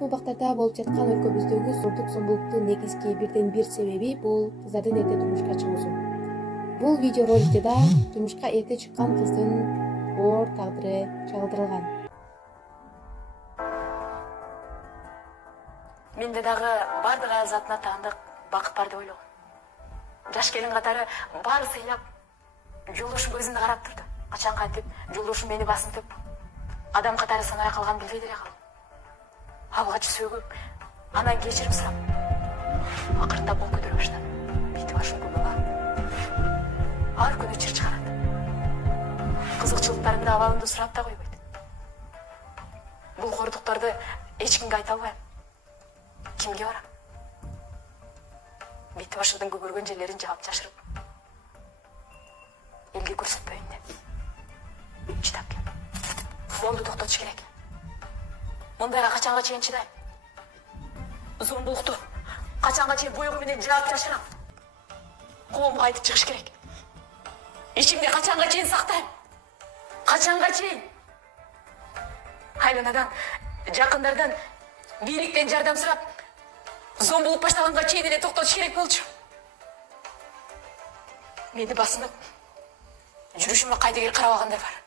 Азыркы убактарда болуп жаткан өлкөбүздөгү зордук зомбулуктун негизги бирден бир себеби бул кыздардын эрте турмушка чыгуусу. Бул видеороликте да турмушка эрте чыккан кыздын оор тагдыры чагылдырылган. Менде дагы бардык аял затына таандык бакыт бар деп ойлогом. Жаш келин катары баары сыйлап, жолдошум көзүндө карап турду. Качан кантип жолдошум мени басынтып, адам катары санай калган билбей деле калдым. Алгачы сөгүп, анан кечирим сурап, акыртта кол көтөрө баштадым. Бити башым күбөгө. Ар күнү чыр чыгарат. Кызыкчылыктарымды абалымды сурап да койбойт. Бул кордуктарды эч кимге айта албайм. Кимге барам? Бити башымдын көгөргөн жерлерин жаап жашырып, элге көрсөтпөйүн деп чыдап келдим. Болду, токтотуш керек. Мындайга качанга чейин чыдайм? Зомбулукту качанга чейин боюгу менен жаап жашырам? Коомго айтып чыгыш керек. Ичимде качанга чейин сактайм? Качанга чейин? Айланадан, жакындардан, бийликтен жардам сурап, зомбулук баштаганга чейин эле токтотуш керек болчу. Мени басынып, жүрүшүмө кайдыгер карабагандар бар.